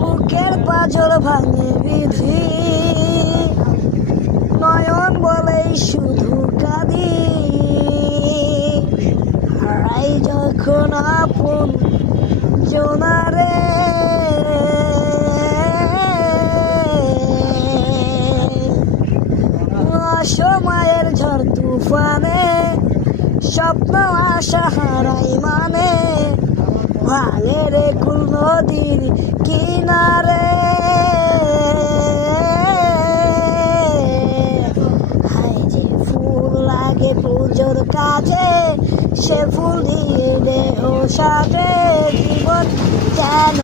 বুকের পাঁজর ভাঙে বিধি, নয়ন বলেই শুধু কাঁদি, হারাই যখন আপন জোনারে, অসময়ের ঝড় তুফানে স্বপ্ন আশা হারাই মানে, ভাঙে রে কুল নদীর কিনারে। হাই যে ফুল লাগে পুজোর কাজে, সে ফুল দিয়ে দেহ সাজে, জীবন যেন